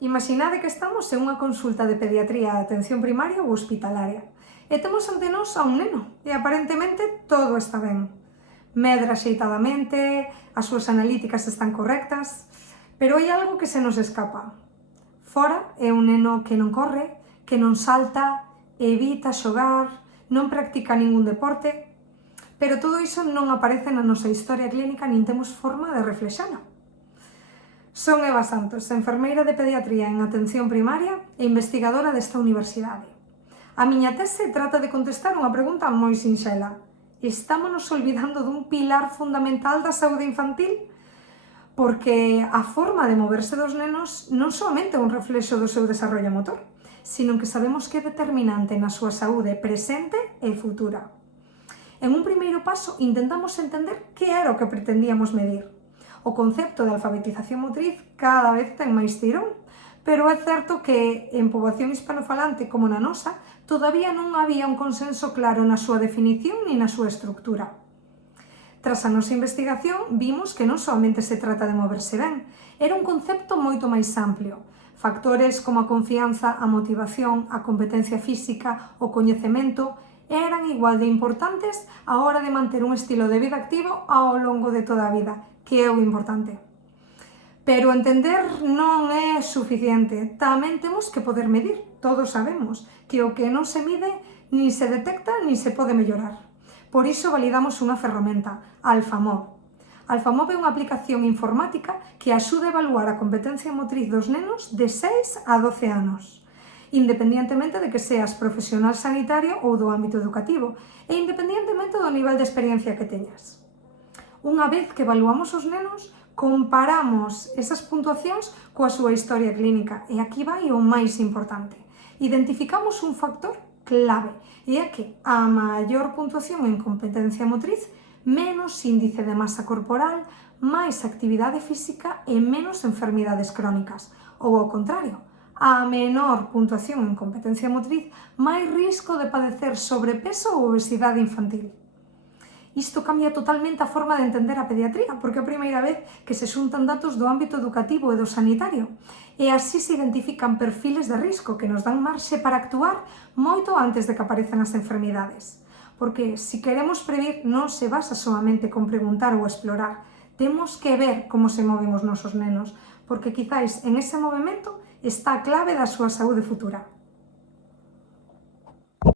Imaginade que estamos en unha consulta de pediatría de atención primaria ou hospitalaria e temos ante nós a un neno e aparentemente todo está ben. Medra axeitadamente, as súas analíticas están correctas, pero hai algo que se nos escapa. Fora é un neno que non corre, que non salta, evita xogar, non practica ningún deporte, pero todo iso non aparece na nosa historia clínica nin temos forma de reflexala. Son Eva Santos, enfermeira de pediatría en atención primaria e investigadora desta universidade. A miña tese trata de contestar unha pregunta moi sinxela. Estámonos olvidando dun pilar fundamental da saúde infantil? Porque a forma de moverse dos nenos non somente é un reflexo do seu desarrollo motor, sino que sabemos que é determinante na súa saúde presente e futura. En un primeiro paso intentamos entender que era o que pretendíamos medir. O concepto de alfabetización motriz cada vez ten máis tirón, pero é certo que en poboación hispanofalante como na nosa todavía non había un consenso claro na súa definición ni na súa estructura. Tras a nosa investigación vimos que non somente se trata de moverse ben, era un concepto moito máis amplio. Factores como a confianza, a motivación, a competencia física, o coñecemento eran igual de importantes á hora de manter un estilo de vida activo ao longo de toda a vida, que é o importante. Pero entender non é suficiente, tamén temos que poder medir. Todos sabemos que o que non se mide ni se detecta ni se pode mellorar. Por iso validamos unha ferramenta, Alfamov. Alfamov é unha aplicación informática que axuda a evaluar a competencia motriz dos nenos de 6 a 12 anos, independientemente de que seas profesional sanitario ou do ámbito educativo, e independientemente do nivel de experiencia que teñas. Unha vez que evaluamos os nenos, comparamos esas puntuacións coa súa historia clínica e aquí vai o máis importante. Identificamos un factor clave e é que a maior puntuación en competencia motriz, menos índice de masa corporal, máis actividade física e menos enfermidades crónicas. Ou ao contrario, a menor puntuación en competencia motriz, máis risco de padecer sobrepeso ou obesidade infantil. Isto cambia totalmente a forma de entender a pediatría, porque é a primeira vez que se xuntan datos do ámbito educativo e do sanitario, e así se identifican perfiles de risco que nos dan marxe para actuar moito antes de que aparezan as enfermidades. Porque se queremos previr non se basa solamente con preguntar ou explorar, temos que ver como se moven os nosos nenos, porque quizáis en ese movimento está a clave da súa saúde futura.